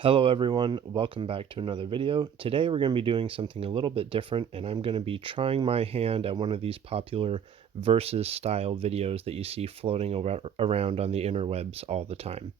Hello everyone, welcome back to another video. Today we're going to be doing something a little bit different, and I'm going to be trying my hand at one of these popular versus style videos that you see floating around on the interwebs all the time.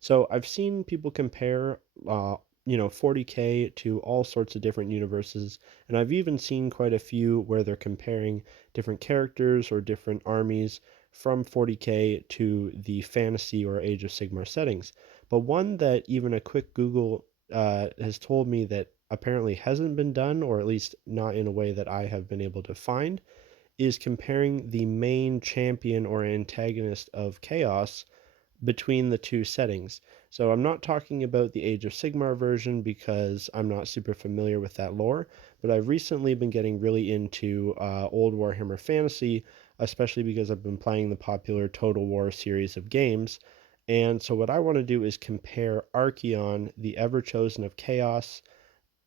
So I've seen people compare 40K to all sorts of different universes, and I've even seen quite a few where they're comparing different characters or different armies from 40K to the fantasy or Age of Sigmar settings. But one that even a quick Google has told me that apparently hasn't been done, or at least not in a way that I have been able to find, is comparing the main champion or antagonist of Chaos between the two settings. So I'm not talking about the Age of Sigmar version because I'm not super familiar with that lore, but I've recently been getting really into old Warhammer Fantasy, especially because I've been playing the popular Total War series of games. And so what I want to do is compare Archaon, the Ever-Chosen of Chaos,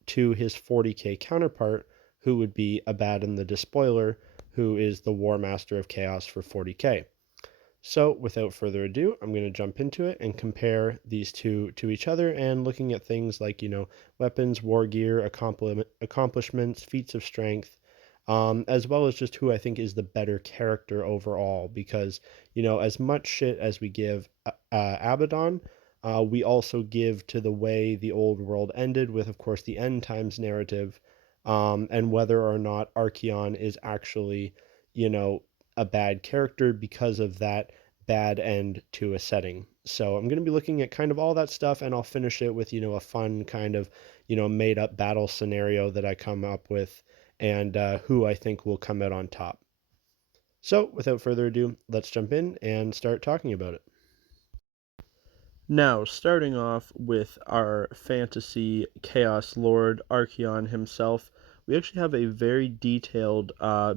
to his 40K counterpart, who would be Abbadon the Despoiler, who is the War Master of Chaos for 40K. So without further ado, I'm going to jump into it and compare these two to each other, and looking at things like, weapons, war gear, accomplishments, feats of strength, as well as just who I think is the better character overall. Because, as much shit as we give Abbadon, we also give to the way the old world ended with, of course, the end times narrative, and whether or not Archaon is actually, a bad character because of that bad end to a setting. So I'm going to be looking at kind of all that stuff, and I'll finish it with, a fun kind of, made up battle scenario that I come up with, and who I think will come out on top. So without further ado, let's jump in and start talking about it. Now, starting off with our fantasy chaos lord, Archaon himself, we actually have a very detailed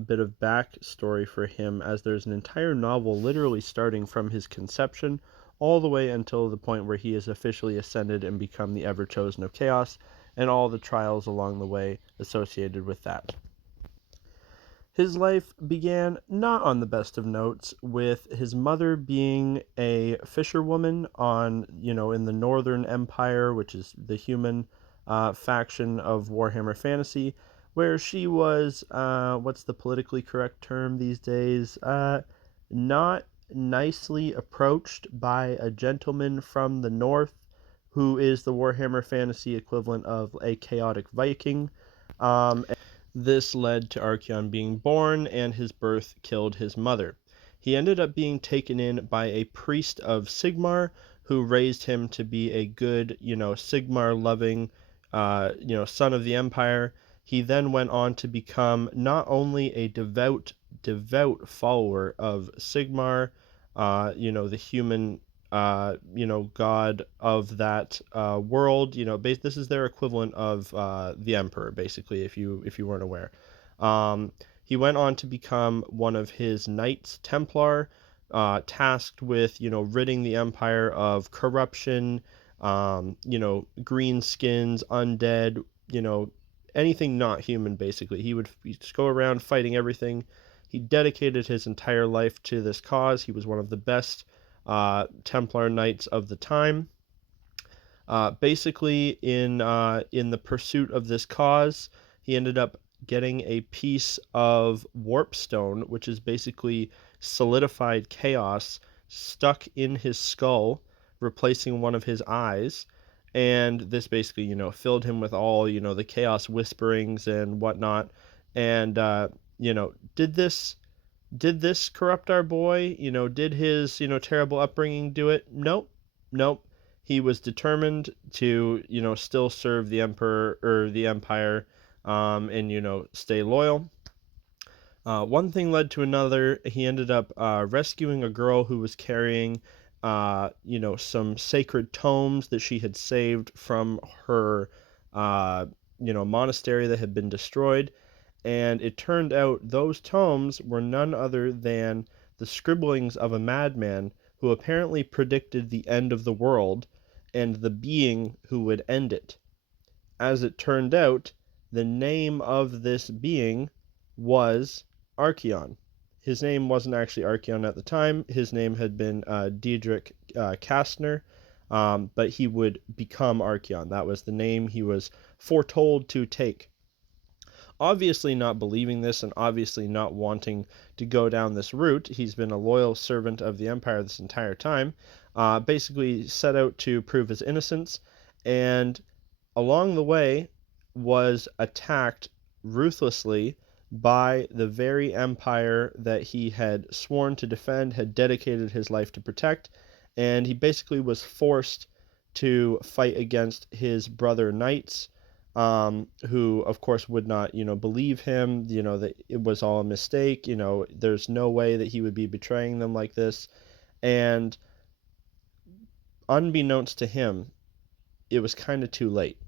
bit of backstory for him, as there's an entire novel literally starting from his conception all the way until the point where he is officially ascended and become the Ever-Chosen of Chaos, and all the trials along the way associated with that. His life began not on the best of notes, with his mother being a fisherwoman in the Northern Empire, which is the human faction of Warhammer Fantasy, where she was, what's the politically correct term these days? Not nicely approached by a gentleman from the north, who is the Warhammer Fantasy equivalent of a chaotic Viking. This led to Archaon being born, and his birth killed his mother. He ended up being taken in by a priest of Sigmar, who raised him to be a good, Sigmar-loving, son of the Empire. He then went on to become not only a devout follower of Sigmar, the human god of that world. This is their equivalent of the emperor, basically, if you weren't aware. He went on to become one of his Knights Templar, tasked with ridding the empire of corruption, green skins, undead, anything not human. Basically, he would just go around fighting everything. He dedicated his entire life to this cause. He was one of the best Templar Knights of the time. Basically, in the pursuit of this cause, he ended up getting a piece of warpstone, which is basically solidified chaos, stuck in his skull, replacing one of his eyes. And this basically, filled him with all, the chaos whisperings and whatnot. And, did this corrupt our boy? Did his, terrible upbringing do it? Nope. Nope. He was determined to, still serve the emperor or the empire, and, stay loyal. One thing led to another. He ended up rescuing a girl who was carrying, some sacred tomes that she had saved from her, monastery that had been destroyed. And it turned out those tomes were none other than the scribblings of a madman who apparently predicted the end of the world and the being who would end it. As it turned out, the name of this being was Archaon. His name wasn't actually Archaon at the time. His name had been Diedrich Kastner. but he would become Archaon. That was the name he was foretold to take. Obviously not believing this and obviously not wanting to go down this route, he's been a loyal servant of the Empire this entire time, basically set out to prove his innocence, and along the way was attacked ruthlessly by the very empire that he had sworn to defend, had dedicated his life to protect, and he basically was forced to fight against his brother knights, who of course would not, believe him, that it was all a mistake, there's no way that he would be betraying them like this. And unbeknownst to him, it was kind of too late.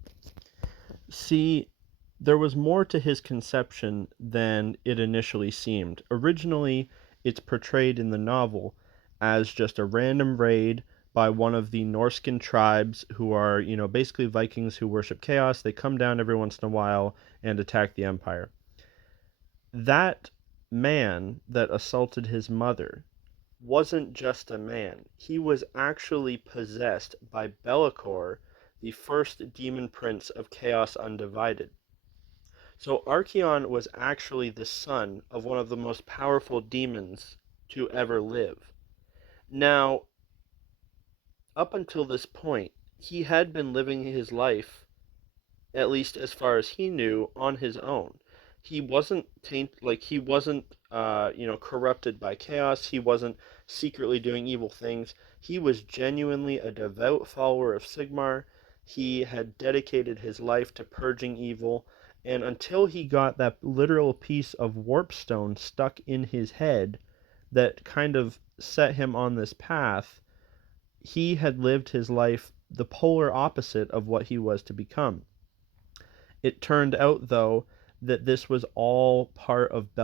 See, there was more to his conception than it initially seemed. Originally, it's portrayed in the novel as just a random raid by one of the Norscan tribes who are, basically Vikings who worship chaos. They come down every once in a while and attack the Empire. That man that assaulted his mother wasn't just a man. He was actually possessed by Be'lakor, the first demon prince of Chaos Undivided. So Archaon was actually the son of one of the most powerful demons to ever live. Now, up until this point, he had been living his life, at least as far as he knew, on his own. He wasn't he wasn't corrupted by chaos. He wasn't secretly doing evil things. He was genuinely a devout follower of Sigmar. He had dedicated his life to purging evil, and until he got that literal piece of warpstone stuck in his head that kind of set him on this path, he had lived his life the polar opposite of what he was to become. It turned out, though, that this was all part of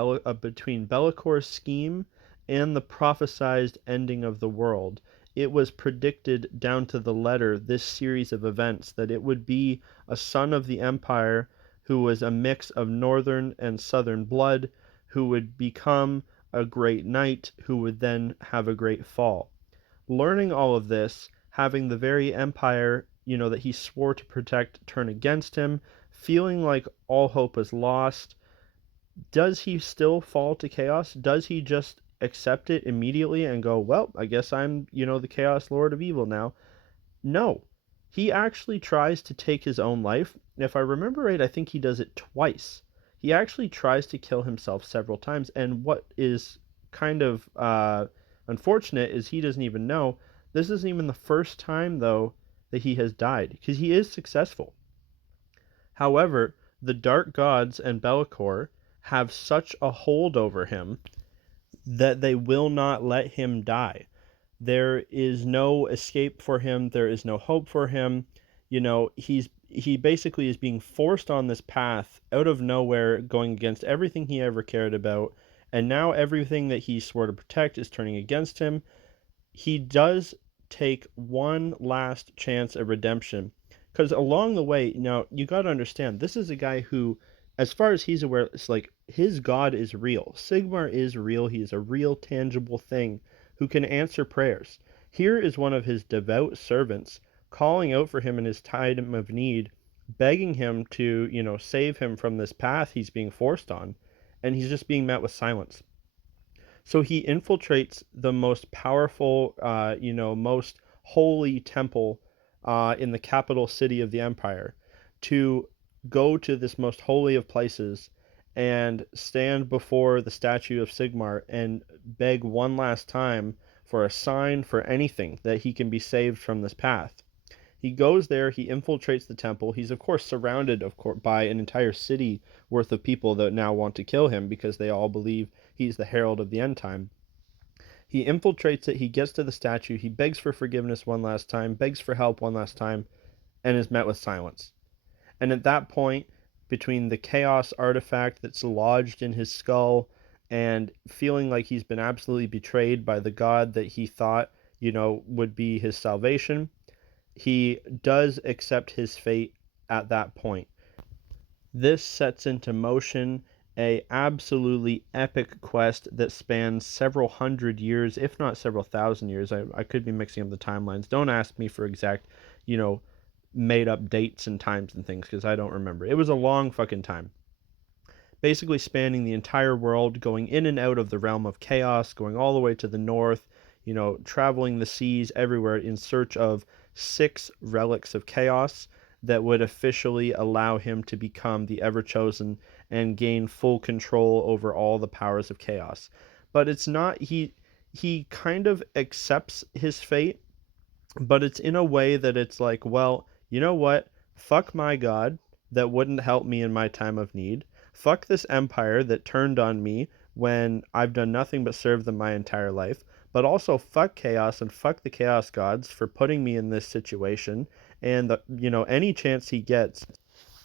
between Be'lakor's scheme and the prophesized ending of the world. It was predicted down to the letter, this series of events, that it would be a son of the Empire who was a mix of northern and southern blood, who would become a great knight, who would then have a great fall. Learning all of this, having the very Empire, that he swore to protect turn against him, feeling like all hope is lost, does he still fall to chaos? Does he just accept it immediately and go, well, I guess I'm, the Chaos Lord of Evil now? No. He actually tries to take his own life. If I remember right, I think he does it twice. He actually tries to kill himself several times, and what is kind of unfortunate is he doesn't even know. This isn't even the first time, though, that he has died, because he is successful. However, the dark gods and Be'lakor have such a hold over him that they will not let him die. There is no escape for him. There is no hope for him. He basically is being forced on this path out of nowhere, going against everything he ever cared about, and now everything that he swore to protect is turning against him. He does take one last chance at redemption, because along the way, now you got to understand, this is a guy who, as far as he's aware, it's like his god is real. Sigmar is real. He is a real, tangible thing who can answer prayers. Here is one of his devout servants calling out for him in his time of need, begging him to, save him from this path he's being forced on, and he's just being met with silence. So he infiltrates the most powerful, most holy temple in the capital city of the empire to go to this most holy of places and stand before the statue of Sigmar and beg one last time for a sign, for anything, that he can be saved from this path. He goes there, he infiltrates the temple. He's, of course, surrounded by an entire city worth of people that now want to kill him because they all believe he's the herald of the end time. He infiltrates it, he gets to the statue, he begs for forgiveness one last time, begs for help one last time, and is met with silence. And at that point, between the chaos artifact that's lodged in his skull and feeling like he's been absolutely betrayed by the god that he thought, would be his salvation, he does accept his fate at that point. This sets into motion a absolutely epic quest that spans several hundred years, if not several thousand years. I could be mixing up the timelines. Don't ask me for exact, you know, made up dates and times and things because I don't remember. It was a long fucking time. Basically spanning the entire world, going in and out of the realm of chaos, going all the way to the north, traveling the seas everywhere in search of 6 relics of chaos that would officially allow him to become the ever chosen and gain full control over all the powers of chaos. But it's not he kind of accepts his fate, but it's in a way that it's like, well, you know what? Fuck my god that wouldn't help me in my time of need. Fuck this empire that turned on me when I've done nothing but serve them my entire life. But also fuck chaos and fuck the chaos gods for putting me in this situation. And any chance he gets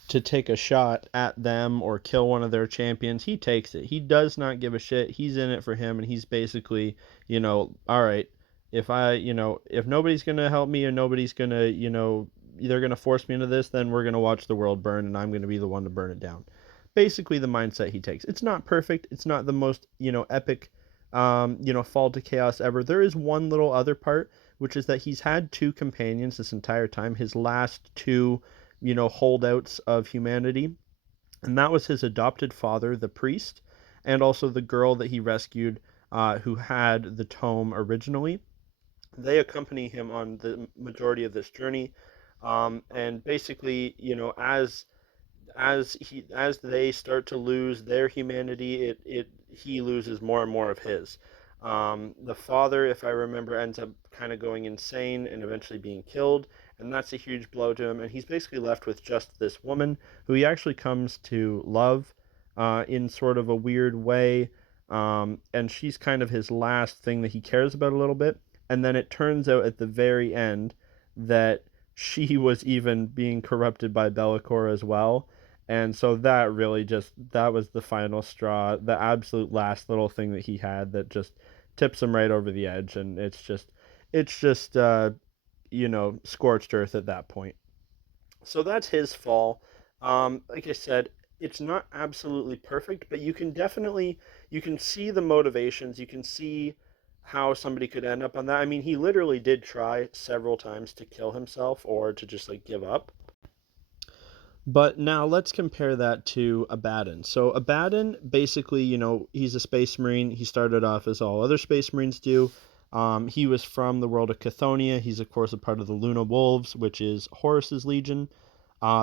to take a shot at them or kill one of their champions, he takes it. He does not give a shit. He's in it for him, and he's basically, all right, if nobody's going to help me and nobody's going to, they're going to force me into this, then we're going to watch the world burn and I'm going to be the one to burn it down. Basically the mindset he takes. It's not perfect. It's not the most, epic, fall to chaos ever. There is one little other part, which is that he's had 2 companions this entire time. His last 2 holdouts of humanity. And that was his adopted father, the priest, and also the girl that he rescued, who had the tome originally. They accompany him on the majority of this journey. And basically, as they start to lose their humanity, he loses more and more of his. The father, if I remember, ends up kind of going insane and eventually being killed, and that's a huge blow to him. And he's basically left with just this woman who he actually comes to love, in sort of a weird way. And she's kind of his last thing that he cares about a little bit. And then it turns out at the very end that she was even being corrupted by Bellicor as well. And so that was the final straw, the absolute last little thing that he had that just tips him right over the edge. And it's just scorched earth at that point. So that's his fall. Like I said, it's not absolutely perfect, but you can see the motivations. You can see how somebody could end up on that. I mean, he literally did try several times to kill himself or to just like give up. But now let's compare that to Abbadon. So Abbadon, basically, he's a space marine. He started off as all other space marines do. He was from the world of Chthonia. He's, of course, a part of the Luna Wolves, which is Horus's legion.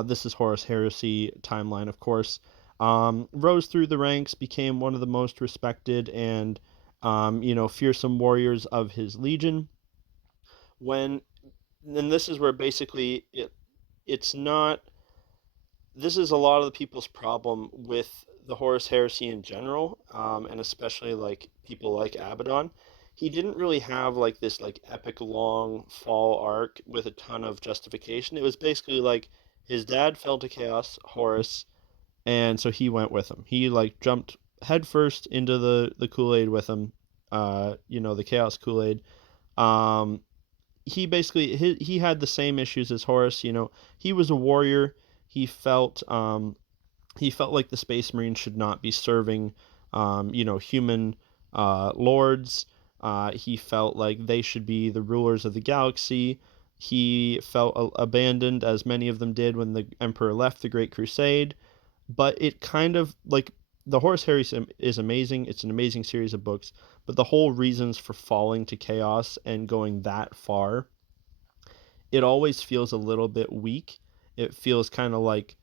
This is Horus Heresy timeline, of course. Rose through the ranks, became one of the most respected and, fearsome warriors of his legion. And this is where basically it's not. This is a lot of the people's problem with the Horus Heresy in general, and especially like people like Abbadon. He didn't really have like this like epic long fall arc with a ton of justification. It was basically like his dad fell to chaos, Horus, and so he went with him. He like jumped headfirst into the Kool-Aid with him, the chaos Kool-Aid. Um, he had the same issues as Horus. He was a warrior. He felt like the Space Marines should not be serving, human lords. He felt like they should be the rulers of the galaxy. He felt abandoned, as many of them did when the Emperor left the Great Crusade. But it kind of like the Horus Heresy is amazing. It's an amazing series of books. But the whole reasons for falling to chaos and going that far, it always feels a little bit weak. It feels kind of like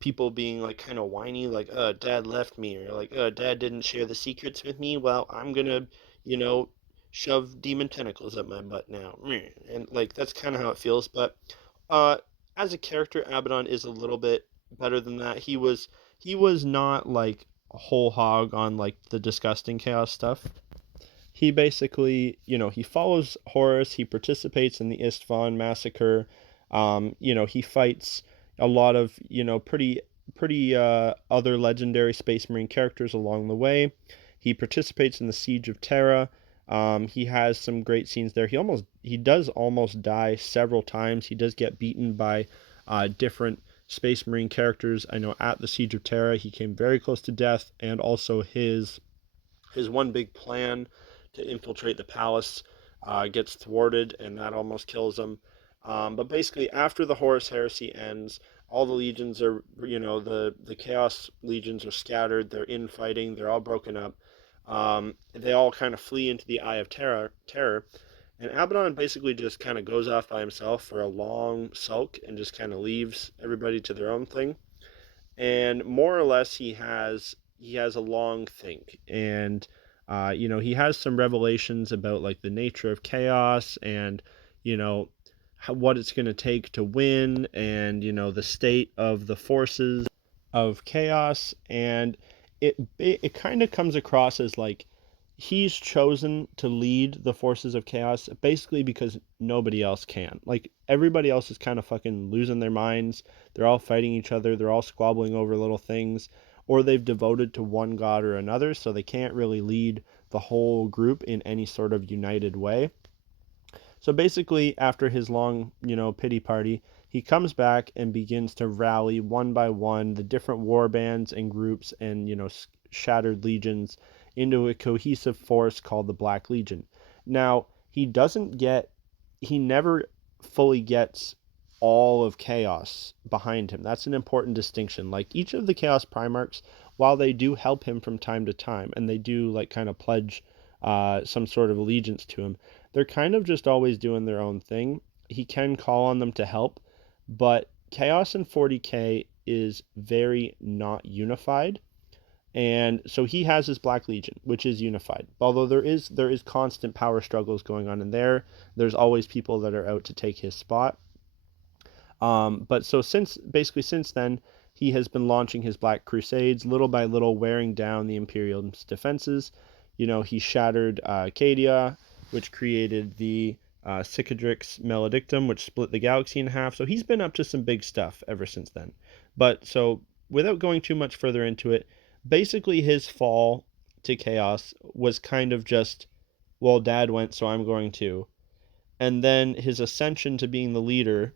people being like kind of whiny, like, dad left me, or like, dad didn't share the secrets with me. Well, I'm gonna, you know, shove demon tentacles up my butt now. And like, that's kind of how it feels. But uh, as a character, Abaddon is a little bit better than that. He was not like a whole hog on like the disgusting chaos stuff. He basically, he follows Horus. He participates in the Istvan massacre. He fights a lot of, pretty other legendary Space Marine characters along the way. He participates in the Siege of Terra. He has some great scenes there. He does almost die several times. He does get beaten by different Space Marine characters. I know at the Siege of Terra, he came very close to death, and also his one big plan to infiltrate the palace gets thwarted, and that almost kills him. But basically, after the Horus Heresy ends, all the legions are, the Chaos legions are scattered. They're infighting. They're all broken up. They all kind of flee into the Eye of Terror, and Abbadon basically just kind of goes off by himself for a long sulk and just kind of leaves everybody to their own thing. And more or less, he has a long think, and he has some revelations about like the nature of chaos, and you know what it's going to take to win, and the state of the forces of chaos. And it kind of comes across as like he's chosen to lead the forces of chaos basically because nobody else can. Like everybody else is kind of fucking losing their minds. They're all fighting each other. They're all squabbling over little things, or they've devoted to one god or another, so they can't really lead the whole group in any sort of united way. So basically, after his long, pity party, he comes back and begins to rally one by one the different war bands and groups and, shattered legions into a cohesive force called the Black Legion. Now, he never fully gets all of Chaos behind him. That's an important distinction. Like each of the Chaos Primarchs, while they do help him from time to time, and they do like kind of pledge some sort of allegiance to him, they're kind of just always doing their own thing. He can call on them to help, but Chaos in 40k is very not unified. And so he has his Black Legion, which is unified. Although there is constant power struggles going on in there. There's always people that are out to take his spot. But so since then, he has been launching his Black Crusades, little by little, wearing down the Imperium's defenses. He shattered Cadia, which created the Cicadrix Maledictum, which split the galaxy in half. So he's been up to some big stuff ever since then. But so, without going too much further into it, basically his fall to chaos was kind of just, well, Dad went, so I'm going to. And then his ascension to being the leader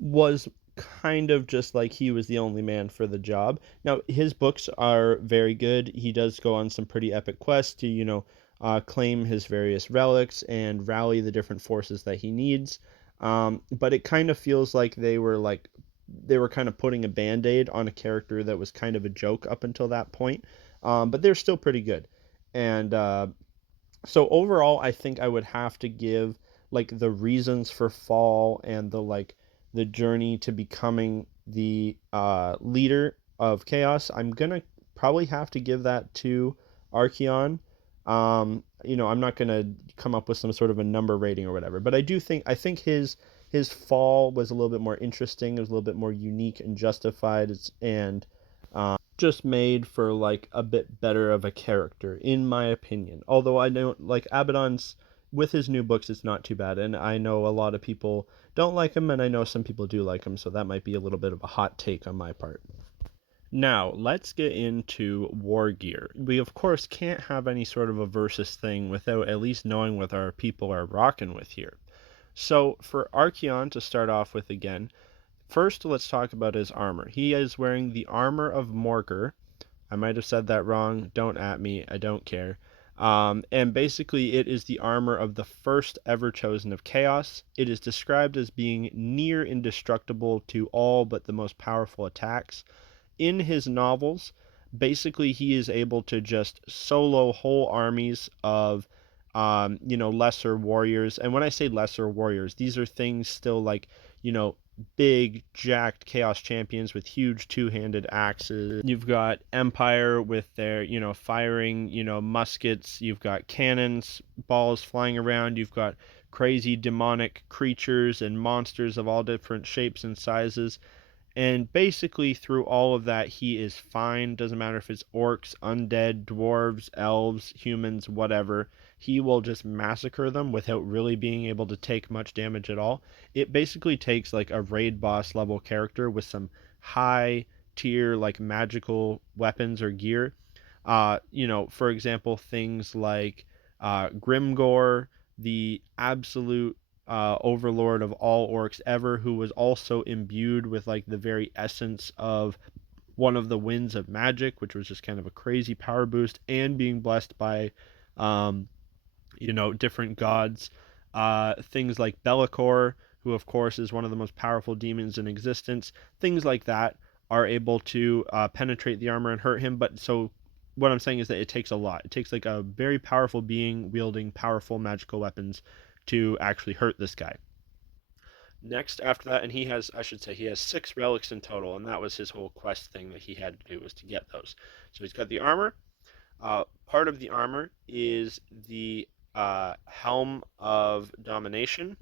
was kind of just like he was the only man for the job. Now, his books are very good. He does go on some pretty epic quests to, claim his various relics and rally the different forces that he needs. But it kind of feels like they were kind of putting a band-aid on a character that was kind of a joke up until that point. But they're still pretty good. And so overall, I think I would have to give like the reasons for fall and the journey to becoming the leader of chaos. I'm gonna probably have to give that to Archaon. I'm not gonna come up with some sort of a number rating or whatever, but I think his fall was a little bit more interesting. It was a little bit more unique and justified, and just made for like a bit better of a character, in my opinion. Although I know like Abbadon's with his new books, it's not too bad, and I know a lot of people don't like him, and I know some people do like him, so that might be a little bit of a hot take on my part. Now, let's get into war gear. We, of course, can't have any sort of a versus thing without at least knowing what our people are rocking with here. So, for Archaon to start off with again, first let's talk about his armor. He is wearing the armor of Morgr. I might have said that wrong. Don't at me. I don't care. And basically, it is the armor of the first ever chosen of Chaos. It is described as being near indestructible to all but the most powerful attacks. In his novels, basically he is able to just solo whole armies of lesser warriors. And when I say lesser warriors, these are things still like, big jacked chaos champions with huge two-handed axes. You've got Empire with their, firing, muskets. You've got cannons, balls flying around. You've got crazy demonic creatures and monsters of all different shapes and sizes. And basically, through all of that, he is fine. Doesn't matter if it's orcs, undead, dwarves, elves, humans, whatever. He will just massacre them without really being able to take much damage at all. It basically takes like a raid boss level character with some high tier like magical weapons or gear. For example, things like Grimgore, the absolute overlord of all orcs ever, who was also imbued with like the very essence of one of the winds of magic, which was just kind of a crazy power boost, and being blessed by um, different gods. Things like Be'lakor, who of course is one of the most powerful demons in existence. Things like that are able to penetrate the armor and hurt him. But so what I'm saying is that it takes a lot. It takes like a very powerful being wielding powerful magical weapons to actually hurt this guy. Next, after that, and I should say, he has 6 relics in total, and that was his whole quest thing that he had to do, was to get those. So he's got the armor. Part of the armor is the Helm of Domination.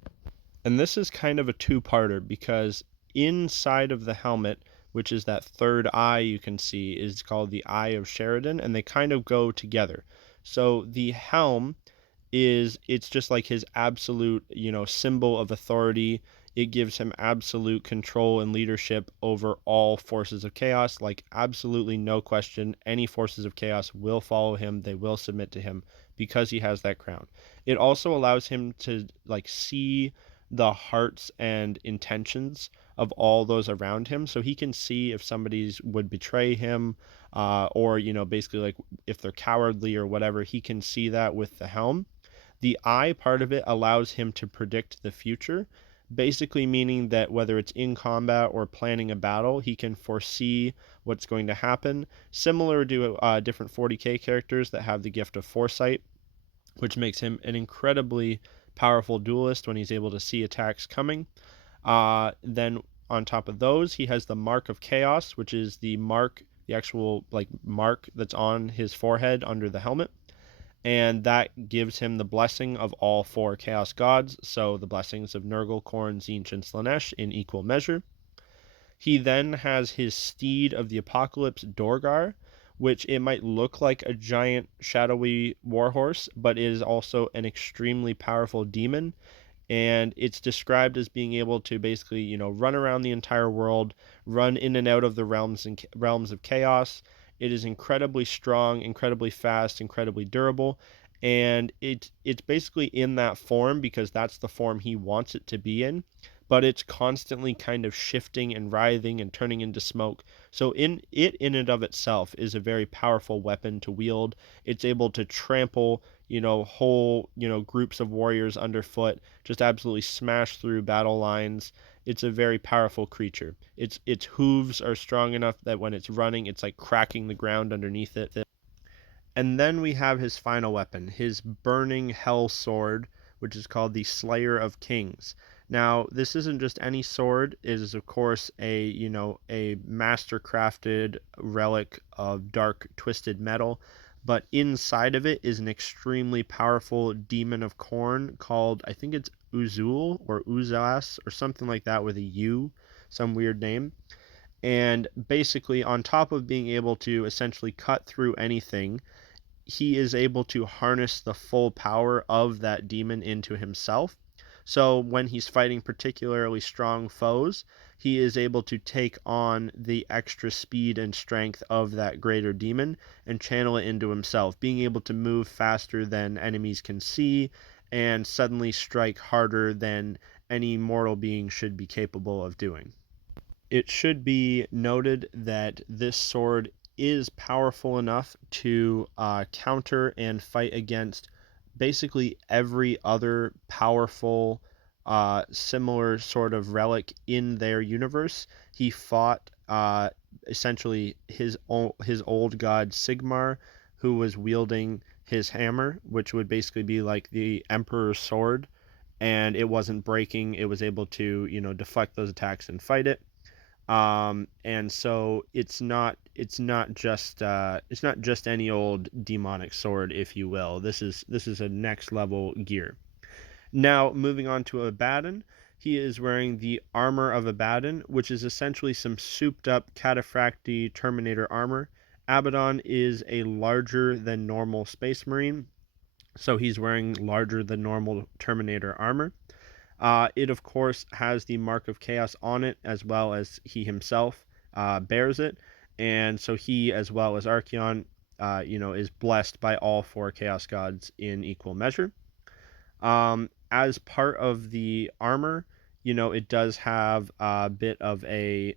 And this is kind of a two-parter because inside of the helmet, which is that third eye you can see, is called the Eye of Sheridan, and they kind of go together. So the helm it's just like his absolute, symbol of authority. It gives him absolute control and leadership over all forces of chaos. Like, absolutely no question, any forces of chaos will follow him. They will submit to him because he has that crown. It also allows him to like see the hearts and intentions of all those around him, so he can see if somebody's would betray him, or basically like if they're cowardly or whatever. He can see that with the helm. The eye part of it allows him to predict the future, basically meaning that whether it's in combat or planning a battle, he can foresee what's going to happen, similar to different 40k characters that have the gift of foresight, which makes him an incredibly powerful duelist when he's able to see attacks coming. Then on top of those, he has the Mark of Chaos, which is the actual like mark that's on his forehead under the helmet, and that gives him the blessing of all 4 chaos gods, so the blessings of Nurgle, Khorne, Tzeentch, and Slaanesh in equal measure. He then has his Steed of the Apocalypse, Dorgar, which it might look like a giant shadowy warhorse, but is also an extremely powerful demon, and it's described as being able to basically, run around the entire world, run in and out of the realms of chaos. It is incredibly strong, incredibly fast, incredibly durable, and it's basically in that form because that's the form he wants it to be in, but it's constantly kind of shifting and writhing and turning into smoke. So in and of itself is a very powerful weapon to wield. It's able to trample, whole, groups of warriors underfoot, just absolutely smash through battle lines. It's a very powerful creature. Its hooves are strong enough that when it's running, it's like cracking the ground underneath it. And then we have his final weapon, his burning hell sword, which is called the Slayer of Kings. Now, this isn't just any sword. It is, of course, a master crafted relic of dark twisted metal. But inside of it is an extremely powerful demon of Khorne called, I think it's Uzul or Uzas or something like that with a U, some weird name. And basically, on top of being able to essentially cut through anything, he is able to harness the full power of that demon into himself. So when he's fighting particularly strong foes, he is able to take on the extra speed and strength of that greater demon and channel it into himself, being able to move faster than enemies can see and suddenly strike harder than any mortal being should be capable of doing. It should be noted that this sword is powerful enough to counter and fight against basically every other powerful similar sort of relic in their universe. He fought essentially his old god Sigmar, who was wielding his hammer, which would basically be like the Emperor's sword, and it wasn't breaking. It was able to deflect those attacks and fight it. And so it's not just any old demonic sword, if you will. This is a next level gear. Now, moving on to Abbadon, he is wearing the armor of Abbadon, which is essentially some souped up cataphracty Terminator armor. Abbadon is a larger than normal space marine, so he's wearing larger than normal Terminator armor. It, of course, has the Mark of Chaos on it, as well as he himself bears it. And so he, as well as Archaon, is blessed by all 4 Chaos Gods in equal measure. as part of the armor, it does have a bit of a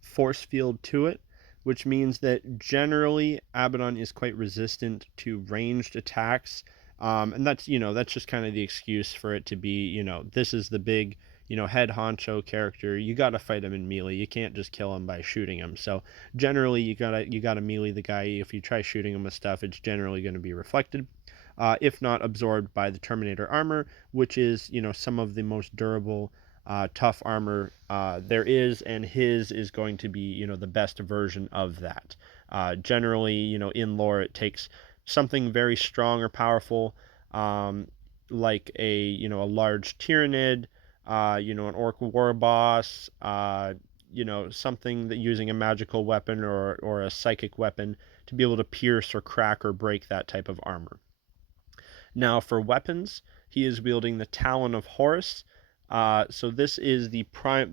force field to it, which means that generally Abaddon is quite resistant to ranged attacks. And that's just kind of the excuse for it to be, this is the big, head honcho character. You got to fight him in melee. You can't just kill him by shooting him. So generally, you gotta melee the guy. If you try shooting him with stuff, it's generally going to be reflected, if not absorbed by the Terminator armor, which is, some of the most durable, tough armor there is, and his is going to be, the best version of that. Generally, in lore, it takes something very strong or powerful, like a large Tyranid, an orc war boss, something that using a magical weapon or a psychic weapon to be able to pierce or crack or break that type of armor. Now, for weapons, he is wielding the Talon of Horus. So this is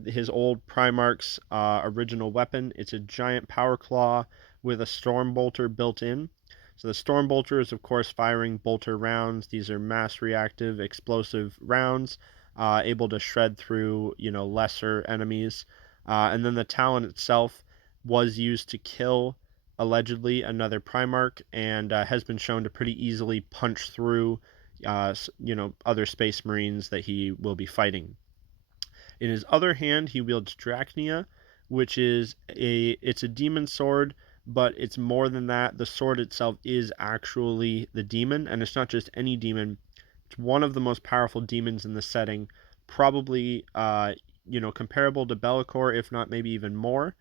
his old Primarch's original weapon. It's a giant power claw with a storm bolter built in. So the storm bolter is, of course, firing bolter rounds. These are mass reactive, explosive rounds, able to shred through, lesser enemies. And then the Talon itself was used to kill, allegedly, another Primarch, and has been shown to pretty easily punch through, other Space Marines that he will be fighting. In his other hand, he wields Drachnia, which is it's a demon sword, but it's more than that. The sword itself is actually the demon, and it's not just any demon. It's one of the most powerful demons in the setting, probably comparable to Be'lakor, if not maybe even more.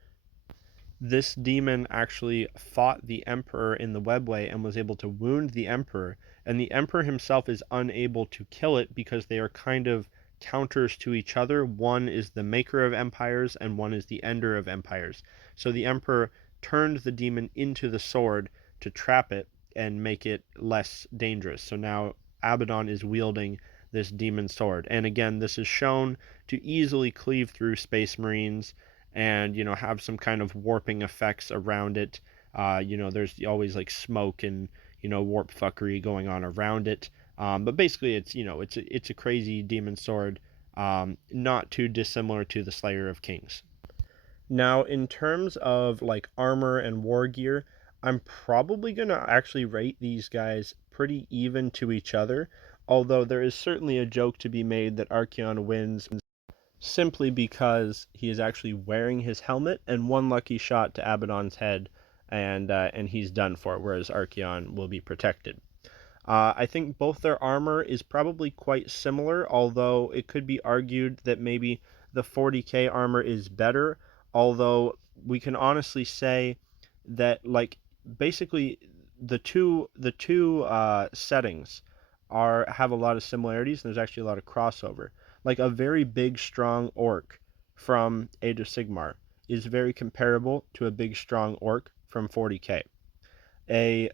This demon actually fought the Emperor in the Webway and was able to wound the Emperor, and the Emperor himself is unable to kill it because they are kind of counters to each other. One is the maker of empires, and one is the ender of empires. So the Emperor turned the demon into the sword to trap it and make it less dangerous. So now Abbadon is wielding this demon sword. And again, this is shown to easily cleave through Space Marines and, have some kind of warping effects around it. There's always like smoke and, warp fuckery going on around it. But basically, it's a crazy demon sword, not too dissimilar to the Slayer of Kings. Now, in terms of like armor and war gear, I'm probably gonna actually rate these guys pretty even to each other. Although there is certainly a joke to be made that Archaon wins simply because he is actually wearing his helmet, and one lucky shot to Abaddon's head, and he's done for, whereas Archaon will be protected. I think both their armor is probably quite similar, although it could be argued that maybe the 40k armor is better, although we can honestly say that like basically the two settings have a lot of similarities, and there's actually a lot of crossover. Like a very big strong orc from Age of Sigmar is very comparable to a big strong orc from 40k. A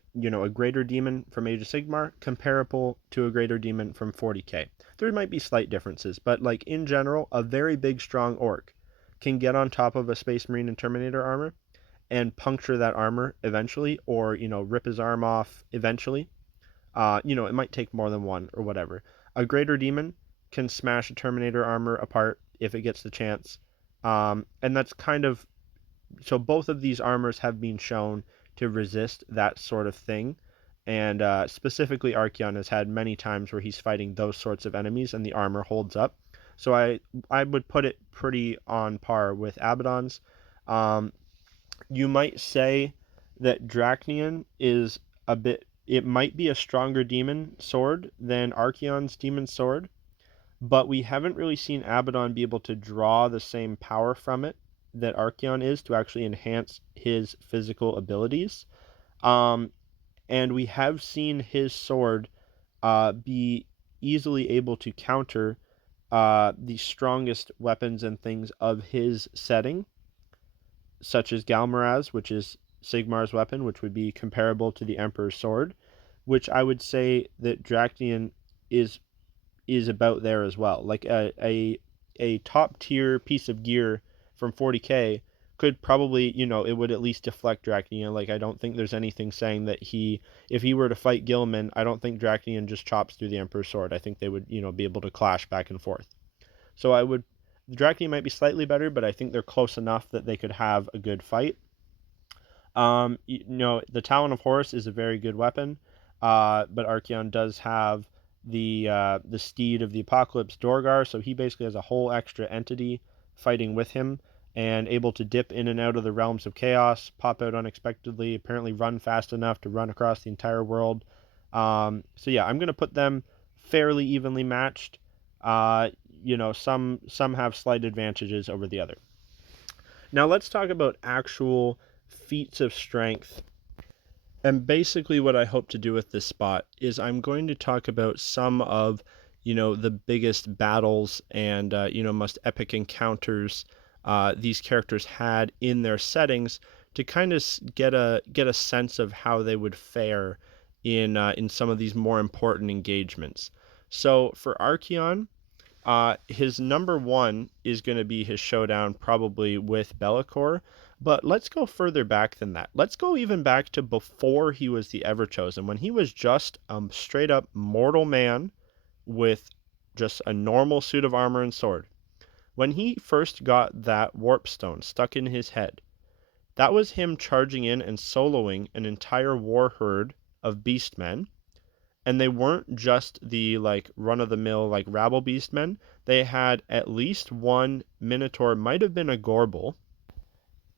greater demon from Age of Sigmar comparable to a greater demon from 40k. There might be slight differences, but like in general, a very big strong orc can get on top of a Space Marine and Terminator armor and puncture that armor eventually, or rip his arm off eventually. It might take more than one or whatever. A greater demon can smash a Terminator armor apart if it gets the chance. And that's kind of so both of these armors have been shown to resist that sort of thing. And specifically, Archaon has had many times where he's fighting those sorts of enemies and the armor holds up. So I would put it pretty on par with Abaddon's. You might say that Drachnian is it might be a stronger demon sword than Archaon's demon sword, but we haven't really seen Abaddon be able to draw the same power from it that Archaon is to actually enhance his physical abilities. Um, and we have seen his sword be easily able to counter the strongest weapons and things of his setting, such as Galmaraz, which is Sigmar's weapon, which would be comparable to the Emperor's sword, which I would say that Drachnian is about there as well. Like a top tier piece of gear from 40k could probably, it would at least deflect Draknian. Like, I don't think there's anything saying that if he were to fight Gilman, I don't think Draknian just chops through the Emperor's sword. I think they would, be able to clash back and forth. So Draknian might be slightly better, but I think they're close enough that they could have a good fight. The Talon of Horus is a very good weapon, but Archaon does have the Steed of the Apocalypse, Dorgar, so he basically has a whole extra entity fighting with him and able to dip in and out of the realms of chaos, pop out unexpectedly, apparently run fast enough to run across the entire world. So yeah, I'm going to put them fairly evenly matched. Some have slight advantages over the other. Now let's talk about actual feats of strength. And basically what I hope to do with this spot is I'm going to talk about some of, the biggest battles and, most epic encounters these characters had in their settings to kind of get a sense of how they would fare in some of these more important engagements. So for Archaon, his number one is going to be his showdown probably with Be'lakor, but let's go further back than that. Let's go even back to before he was the Everchosen, when he was just a straight up mortal man with just a normal suit of armor and sword. When he first got that warp stone stuck in his head, that was him charging in and soloing an entire war herd of beastmen. And they weren't just the like run-of-the-mill like rabble beastmen. They had at least one minotaur, might have been a Gorbel.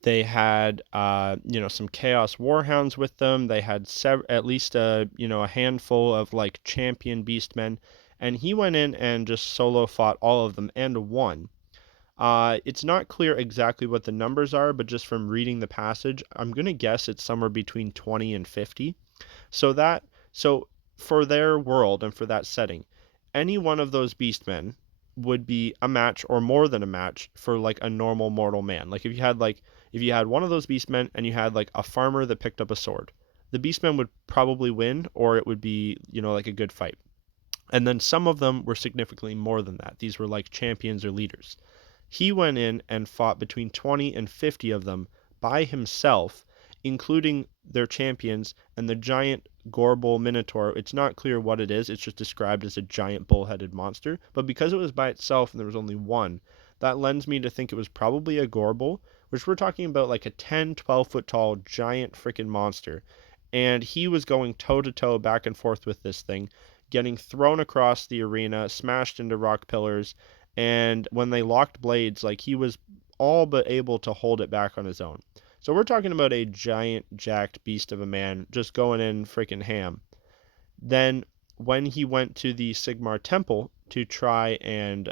They had some chaos warhounds with them. They had at least a handful of like champion beastmen, and he went in and just solo fought all of them and won. It's not clear exactly what the numbers are, but just from reading the passage, I'm gonna guess it's somewhere between 20 and 50. So for their world and for that setting, any one of those beastmen would be a match or more than a match for like a normal mortal man. Like if you had one of those beastmen and you had like a farmer that picked up a sword, the beastmen would probably win, or it would be, like a good fight. And then some of them were significantly more than that. These were like champions or leaders. He went in and fought between 20 and 50 of them by himself, including their champions and the giant Gorbel Minotaur. It's not clear what it is. It's just described as a giant bull-headed monster. But because it was by itself and there was only one, that lends me to think it was probably a Gorbel, which we're talking about like a 10, 12 foot tall giant freaking monster. And he was going toe to toe back and forth with this thing, getting thrown across the arena, smashed into rock pillars. And when they locked blades, like he was all but able to hold it back on his own. So we're talking about a giant, jacked beast of a man just going in freaking ham. Then when he went to the Sigmar Temple to try and,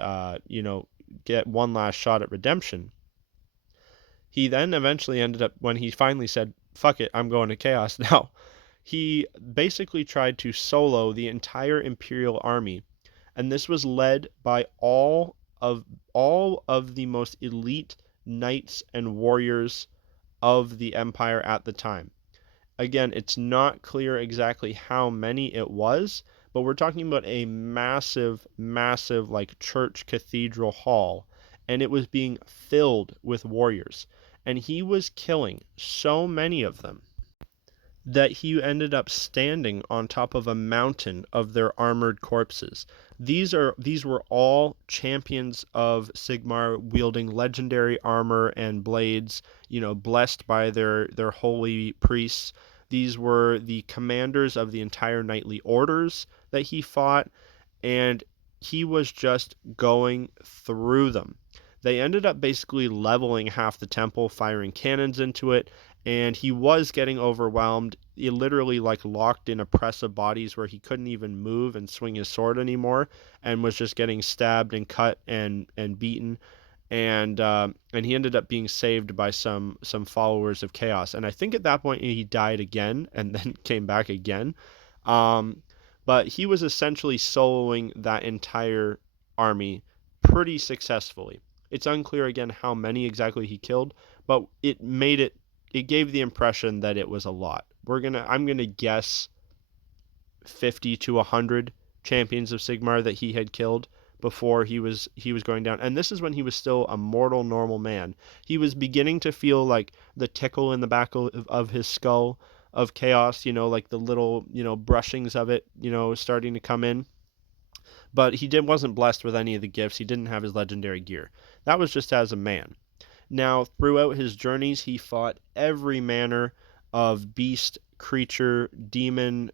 get one last shot at redemption, he then eventually ended up, when he finally said, fuck it, I'm going to Chaos now, he basically tried to solo the entire Imperial army. And this was led by all of the most elite knights and warriors of the Empire at the time. Again, it's not clear exactly how many it was, but we're talking about a massive, massive like church cathedral hall, and it was being filled with warriors. And he was killing so many of them that he ended up standing on top of a mountain of their armored corpses. These were all champions of Sigmar, wielding legendary armor and blades, blessed by their holy priests. These were the commanders of the entire knightly orders that he fought, and he was just going through them. They ended up basically leveling half the temple, firing cannons into it, and he was getting overwhelmed. He literally like locked in a press of bodies where he couldn't even move and swing his sword anymore, and was just getting stabbed and cut and beaten. And he ended up being saved by some followers of Chaos. And I think at that point he died again and then came back again. But he was essentially soloing that entire army pretty successfully. It's unclear again how many exactly he killed, but it gave the impression that it was a lot. I'm gonna guess 50 to 100 champions of Sigmar that he had killed before he was going down. And this is when he was still a mortal normal man. He was beginning to feel like the tickle in the back of his skull of chaos, like the little, brushings of it, starting to come in. But wasn't blessed with any of the gifts. He didn't have his legendary gear. That was just as a man. Now, throughout his journeys, he fought every manner of beast, creature, demon,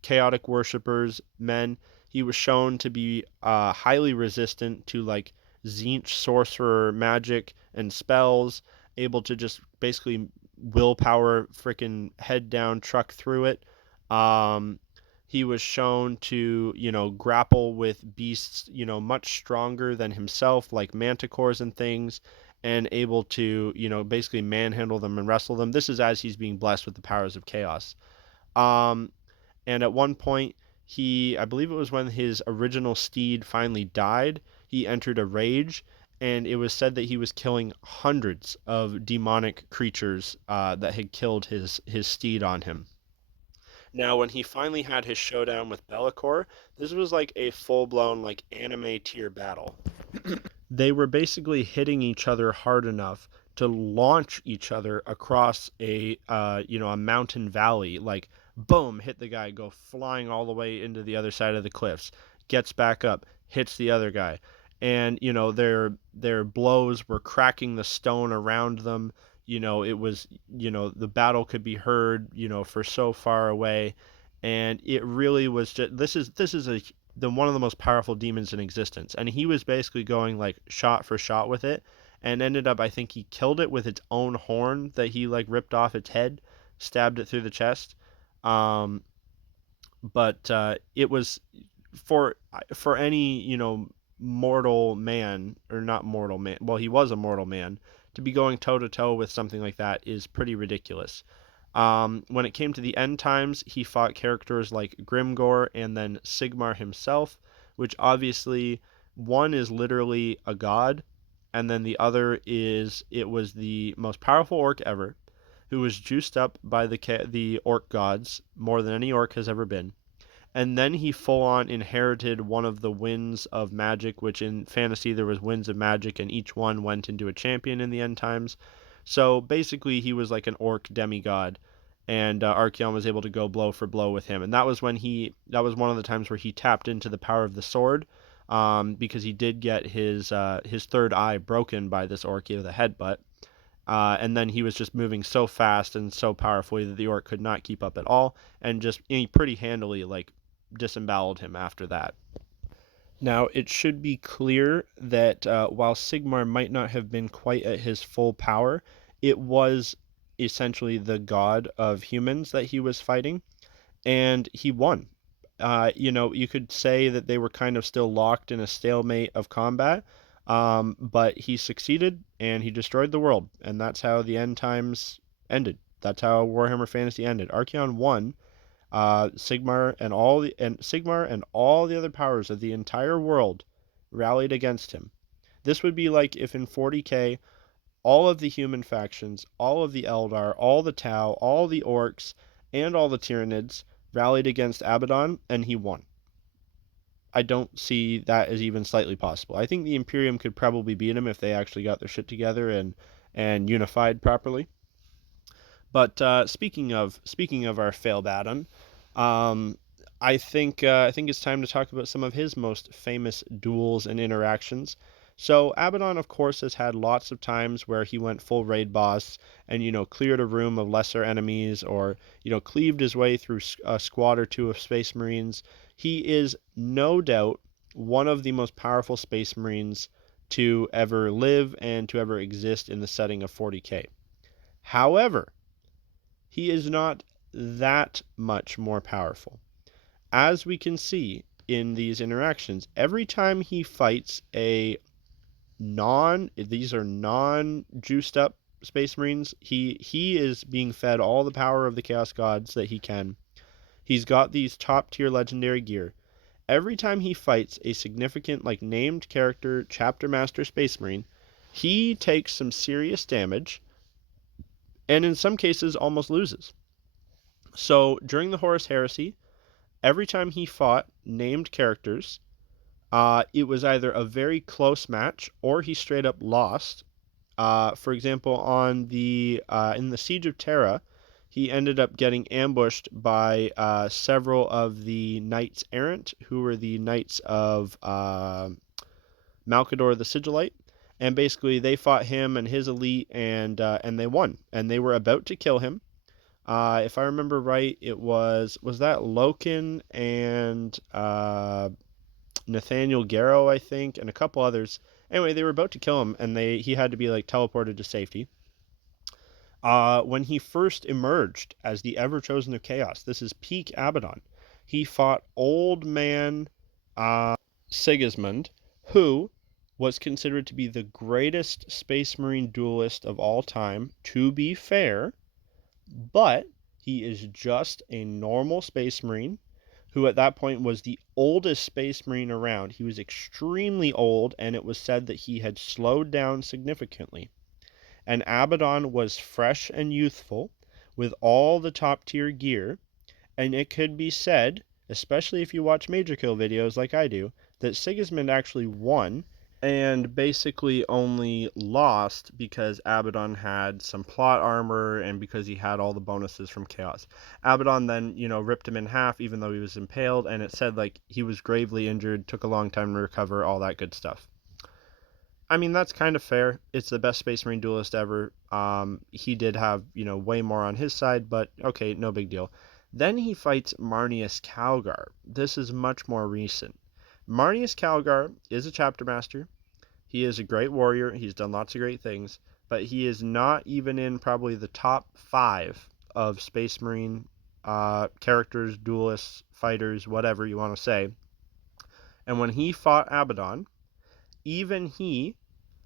chaotic worshippers, men. He was shown to be highly resistant to like Tzeentch sorcerer magic and spells, able to just basically willpower freaking head down, truck through it. Um, he was shown to, grapple with beasts, much stronger than himself, like manticores and things, and able to, basically manhandle them and wrestle them. This is as he's being blessed with the powers of chaos. Um, and at one point, I believe it was when his original steed finally died, he entered a rage, and it was said that he was killing hundreds of demonic creatures that had killed his steed on him. Now, when he finally had his showdown with Be'lakor, this was like a full-blown like anime tier battle. They were basically hitting each other hard enough to launch each other across a mountain valley, like boom, hit the guy, go flying all the way into the other side of the cliffs, gets back up, hits the other guy. And their blows were cracking the stone around them. It was, the battle could be heard, for so far away. And it really was just this is the one of the most powerful demons in existence, and he was basically going like shot for shot with it, and ended up, I think he killed it with its own horn that he like ripped off its head, stabbed it through the chest. um but it was for any mortal man, or not mortal man, well, he was a mortal man, to be going toe to toe with something like that is pretty ridiculous. When it came to the end times, he fought characters like Grimgor and then Sigmar himself, which obviously one is literally a god, and then the other is it was the most powerful orc ever, who was juiced up by the orc gods more than any orc has ever been. And then he full on inherited one of the winds of magic, which in fantasy there was winds of magic, and each one went into a champion in the end times. So basically, he was like an orc demigod, and Archaon was able to go blow for blow with him. And that was that was one of the times where he tapped into the power of the sword, because he did get his third eye broken by this orc with a headbutt. And then he was just moving so fast and so powerfully that the orc could not keep up at all, and just he pretty handily like disemboweled him after that. Now, it should be clear that while Sigmar might not have been quite at his full power, it was essentially the god of humans that he was fighting, and he won. You could say that they were kind of still locked in a stalemate of combat, but he succeeded and he destroyed the world, and that's how the end times ended. That's how Warhammer Fantasy ended. Archaon won. Sigmar and all the other powers of the entire world rallied against him. This would be like if in 40k all of the human factions, all of the Eldar, all the Tau, all the Orcs, and all the Tyranids rallied against Abbadon, and he won. I don't see that as even slightly possible. I think the Imperium could probably beat him if they actually got their shit together and unified properly. But speaking of our fail Abbadon, um, I think it's time to talk about some of his most famous duels and interactions. So Abbadon, of course, has had lots of times where he went full raid boss and cleared a room of lesser enemies, or cleaved his way through a squad or two of Space Marines. He is no doubt one of the most powerful Space Marines to ever live and to ever exist in the setting of 40k. However, he is not that much more powerful. As we can see in these interactions, every time he fights these are non juiced up Space Marines, he is being fed all the power of the Chaos Gods that he can. He's got these top tier legendary gear. Every time he fights a significant like named character chapter master Space Marine, he takes some serious damage, and in some cases almost loses. So during the Horus Heresy, every time he fought named characters, It was either a very close match or he straight up lost. For example, on the in the Siege of Terra, he ended up getting ambushed by several of the Knights Errant, who were the Knights of Malcador the Sigillite, and basically they fought him and his elite, and they won, and they were about to kill him. If I remember right, it was that Loken and Nathaniel Garrow, I think, and a couple others. Anyway, they were about to kill him, and he had to be like teleported to safety. When he first emerged as the Ever Chosen of Chaos, this is peak Abbadon. He fought Old Man Sigismund, who was considered to be the greatest Space Marine duelist of all time. To be fair, but he is just a normal Space Marine who at that point was the oldest Space Marine around. He was extremely old, and it was said that he had slowed down significantly. And Abbadon was fresh and youthful, with all the top tier gear, and it could be said, especially if you watch Major Kill videos like I do, that Sigismund actually won and basically only lost because Abbadon had some plot armor and because he had all the bonuses from Chaos. Abbadon then, ripped him in half even though he was impaled, and it said like he was gravely injured, took a long time to recover, all that good stuff. I mean, that's kind of fair. It's the best Space Marine duelist ever. He did have, way more on his side, but okay, no big deal. Then he fights Marneus Calgar. This is much more recent. Marneus Calgar is a chapter master. He is a great warrior. He's done lots of great things, but he is not even in probably the top 5 of Space Marine characters, duelists, fighters, whatever you want to say. And when he fought Abbadon, even he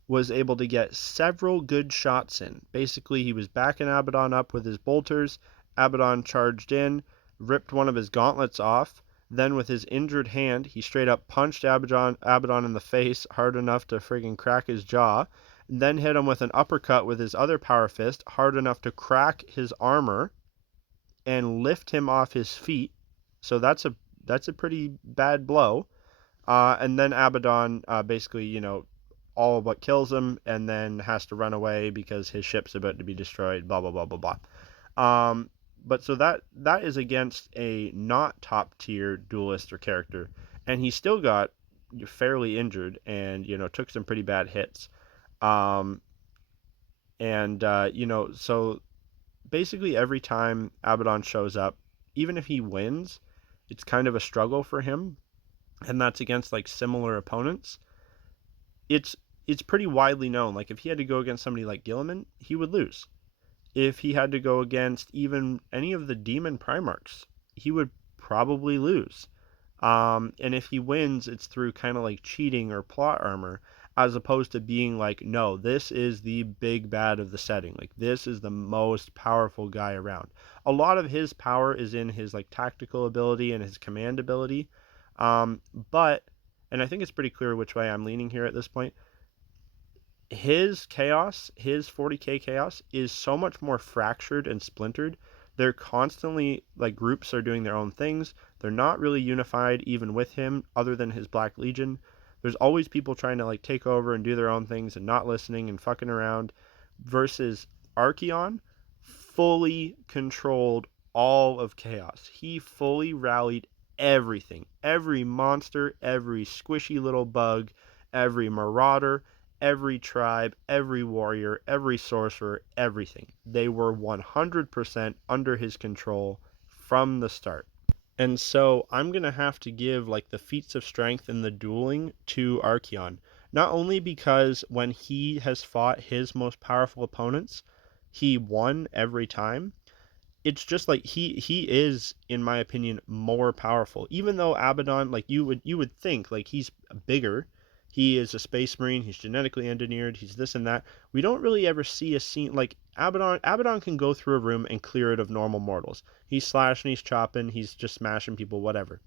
was able to get several good shots in. Basically, he was backing Abbadon up with his bolters. Abbadon charged in, ripped one of his gauntlets off. Then with his injured hand, he straight up punched Abbadon in the face hard enough to friggin' crack his jaw. And then hit him with an uppercut with his other power fist hard enough to crack his armor and lift him off his feet. So that's a pretty bad blow. And then Abbadon basically, all but kills him and then has to run away because his ship's about to be destroyed, blah, blah, blah, blah, blah. But so that is against a not top tier duelist or character, and he still got fairly injured and took some pretty bad hits. So basically every time Abbadon shows up, even if he wins, it's kind of a struggle for him, and that's against like similar opponents. It's pretty widely known. Like if he had to go against somebody like Guilliman, he would lose. If he had to go against even any of the demon Primarchs, he would probably lose. And if he wins, it's through kind of like cheating or plot armor, as opposed to being like, no, this is the big bad of the setting. Like this is the most powerful guy around. A lot of his power is in his like tactical ability and his command ability. But, and I think it's pretty clear which way I'm leaning here at this point, his chaos, his 40k chaos, is so much more fractured and splintered. They're constantly, like, groups are doing their own things. They're not really unified even with him, other than his Black Legion. There's always people trying to, like, take over and do their own things and not listening and fucking around. Versus Archaon fully controlled all of chaos. He fully rallied everything. Every monster, every squishy little bug, every marauder, every tribe, every warrior, every sorcerer, everything. They were 100% under his control from the start. And so I'm going to have to give like the feats of strength in the dueling to Archaon. Not only because when he has fought his most powerful opponents, he won every time. It's just like he is, in my opinion, more powerful. Even though Abbadon, like you would think like he's bigger, he is a space marine, he's genetically engineered, he's this and that. We don't really ever see a scene like Abbadon can go through a room and clear it of normal mortals. He's slashing, he's chopping, he's just smashing people, whatever.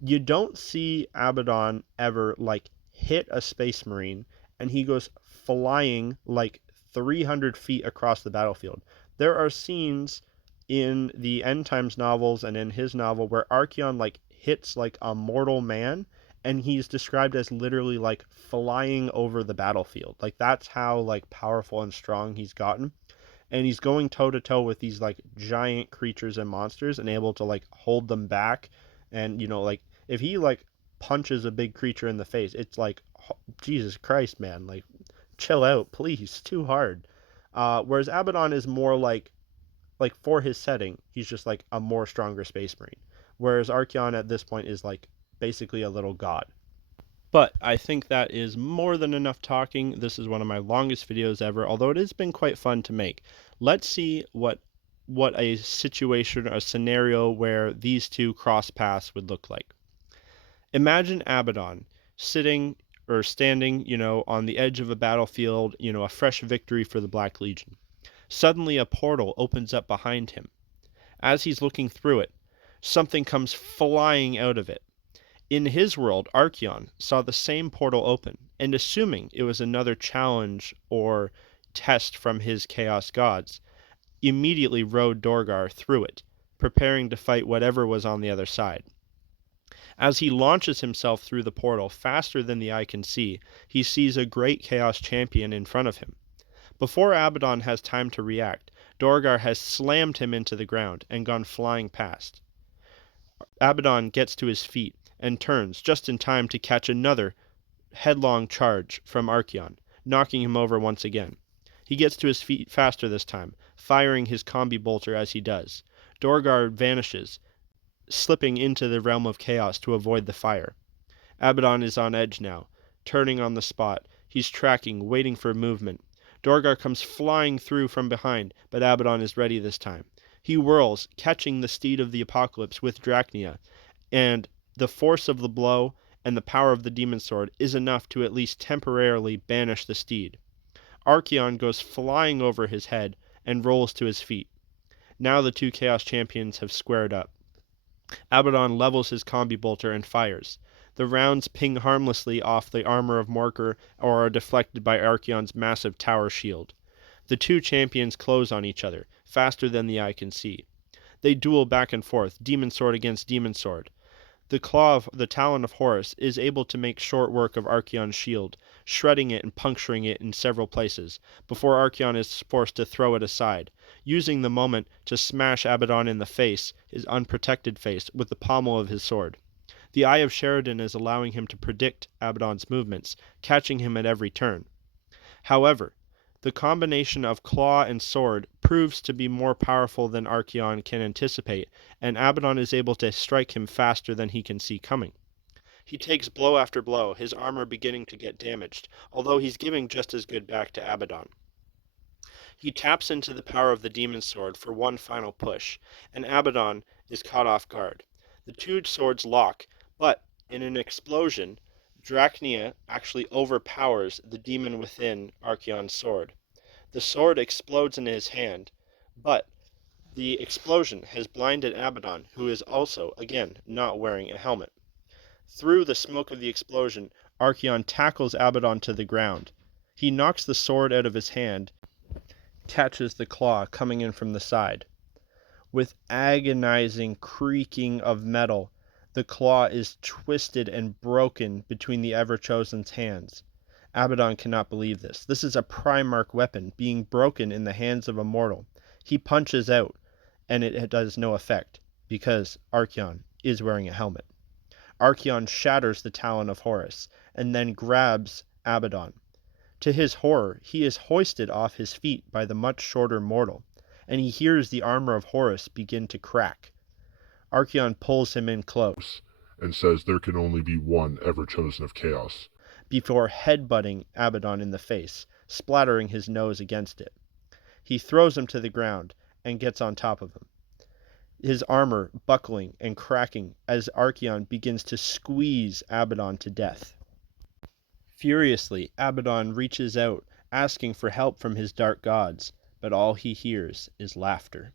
You don't see Abbadon ever like hit a space marine and he goes flying like 300 feet across the battlefield. There are scenes in the End Times novels and in his novel where Archaon like hits like a mortal man and he's described as literally like flying over the battlefield. Like that's how like powerful and strong he's gotten. And he's going toe to toe with these like giant creatures and monsters and able to like hold them back. And like if he like punches a big creature in the face, it's like Jesus Christ, man, like chill out, please, too hard. Whereas Abbadon is more like for his setting, he's just like a more stronger space marine. Whereas Archaon at this point is like basically a little god. But I think that is more than enough talking. This is one of my longest videos ever, although it has been quite fun to make. Let's see what a situation, a scenario where these two cross paths would look like. Imagine Abbadon sitting or standing, on the edge of a battlefield, a fresh victory for the Black Legion. Suddenly a portal opens up behind him. As he's looking through it, something comes flying out of it. In his world, Archaon saw the same portal open, and assuming it was another challenge or test from his Chaos Gods, immediately rode Dorgar through it, preparing to fight whatever was on the other side. As he launches himself through the portal faster than the eye can see, he sees a great Chaos Champion in front of him. Before Abbadon has time to react, Dorgar has slammed him into the ground and gone flying past. Abbadon gets to his feet and turns just in time to catch another headlong charge from Archaon, knocking him over once again. He gets to his feet faster this time, firing his combi bolter as he does. Dorgar vanishes, slipping into the realm of chaos to avoid the fire. Abbadon is on edge now, turning on the spot. He's tracking, waiting for movement. Dorgar comes flying through from behind, but Abbadon is ready this time. He whirls, catching the steed of the apocalypse with Drachnia, and the force of the blow and the power of the demon sword is enough to at least temporarily banish the steed. Archaon goes flying over his head and rolls to his feet. Now the two Chaos Champions have squared up. Abbadon levels his combi bolter and fires. The rounds ping harmlessly off the armor of Morker or are deflected by Archaon's massive tower shield. The two champions close on each other, faster than the eye can see. They duel back and forth, demon sword against demon sword. The claw of the talon of Horus is able to make short work of Archaon's shield, shredding it and puncturing it in several places, before Archaon is forced to throw it aside, using the moment to smash Abbadon in the face, his unprotected face, with the pommel of his sword. The Eye of Sheridan is allowing him to predict Abbadon's movements, catching him at every turn. However, the combination of claw and sword proves to be more powerful than Archaon can anticipate, and Abbadon is able to strike him faster than he can see coming. He takes blow after blow, his armor beginning to get damaged, although he's giving just as good back to Abbadon. He taps into the power of the demon sword for one final push, and Abbadon is caught off guard. The two swords lock, but in an explosion, Drachnia actually overpowers the demon within Archaon's sword. The sword explodes in his hand, but the explosion has blinded Abbadon, who is also, again, not wearing a helmet. Through the smoke of the explosion, Archaon tackles Abbadon to the ground. He knocks the sword out of his hand, catches the claw coming in from the side. With agonizing creaking of metal, the claw is twisted and broken between the Ever-Chosen's hands. Abbadon cannot believe this. This is a Primarch weapon being broken in the hands of a mortal. He punches out, and it does no effect, because Archaon is wearing a helmet. Archaon shatters the talon of Horus, and then grabs Abbadon. To his horror, he is hoisted off his feet by the much shorter mortal, and he hears the armor of Horus begin to crack. Archaon pulls him in close and says there can only be one Ever-Chosen of Chaos, before headbutting Abbadon in the face, splattering his nose against it. He throws him to the ground and gets on top of him, his armor buckling and cracking as Archaon begins to squeeze Abbadon to death. Furiously, Abbadon reaches out, asking for help from his dark gods, but all he hears is laughter.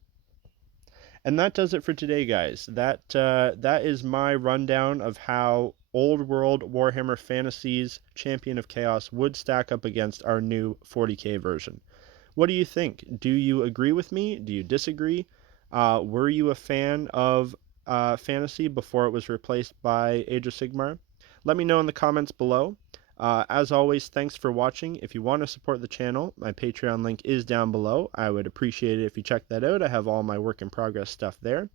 And that does it for today, guys. That is my rundown of how Old World Warhammer Fantasy's Champion of Chaos would stack up against our new 40k version. What do you think? Do you agree with me? Do you disagree? Were you a fan of Fantasy before it was replaced by Age of Sigmar? let me know in the comments below. As always, thanks for watching. If you want to support the channel, my Patreon link is down below. I would appreciate it if you check that out. I have all my work in progress stuff there.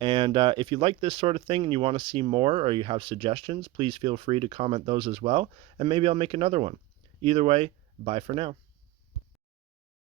And if you like this sort of thing and you want to see more or you have suggestions, please feel free to comment those as well, and maybe I'll make another one. Either way, bye for now.